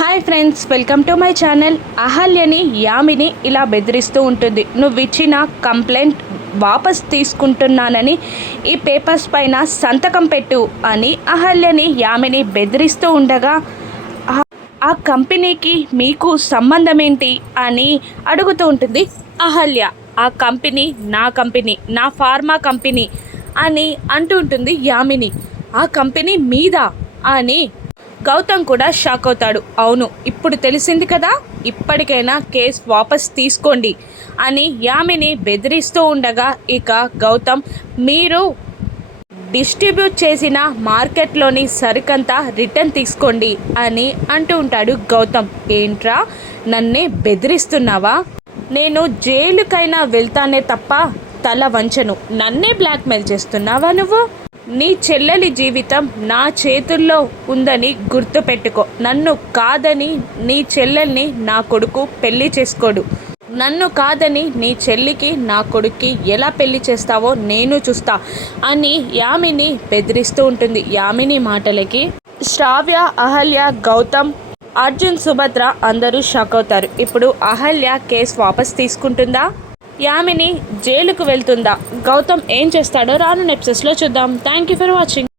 Hi friends, welcome to my channel. అహల్యని యామిని ఇలా బెదిరిస్తూ ఉంటుంది. నువ్వు ఇచ్చిన కంప్లైంట్ వాపస్ తీసుకుంటున్నానని ఈ పేపర్స్ పైన సంతకం పెట్టు అని అహల్యని యామిని బెదిరిస్తూ ఉండగా ఆ కంపెనీకి మీకు సంబంధం ఏంటి అని అడుగుతూ ఉంటుంది అహల్య. ఆ కంపెనీ నా ఫార్మా కంపెనీ అని అంటూ ఉంటుంది యామిని. ఆ కంపెనీ మీద అని గౌతమ్ కూడా షాక్ అవుతాడు. అవును, ఇప్పుడు తెలిసింది కదా, ఇప్పటికైనా కేసు వాపస్ తీసుకోండి అని యామిని బెదిరిస్తూ ఉండగా ఇక గౌతమ్, మీరు డిస్ట్రిబ్యూట్ చేసిన మార్కెట్లోని సరుకంతా రిటర్న్ తీసుకోండి అని అంటూ ఉంటాడు గౌతమ్. ఏంట్రా, నన్నే బెదిరిస్తున్నావా? నేను జైలుకైనా వెళ్తానే తప్ప తల వంచను. నన్నే బ్లాక్మెయిల్ చేస్తున్నావా నువ్వు? నీ చెల్లెలి జీవితం నా చేతుల్లో ఉందని గుర్తుపెట్టుకో. నన్ను కాదని నీ చెల్లెల్ని నా కొడుకు పెళ్లి చేసుకోడు. నన్ను కాదని నీ చెల్లికి నా కొడుక్కి ఎలా పెళ్లి చేస్తావో నేను చూస్తా అని యామిని బెదిరిస్తూ ఉంటుంది. యామిని మాటలకి శ్రావ్య, అహల్య, గౌతమ్, అర్జున్, సుభద్ర అందరూ షాక్ అవుతారు. ఇప్పుడు అహల్య కేసు వాపస్ తీసుకుంటుందా? యామిని జైలుకు వెళ్తుందా? గౌతమ్ ఏం చేస్తాడో రాను ఎపిసోడ్స్లో చూద్దాం. Thank you for watching.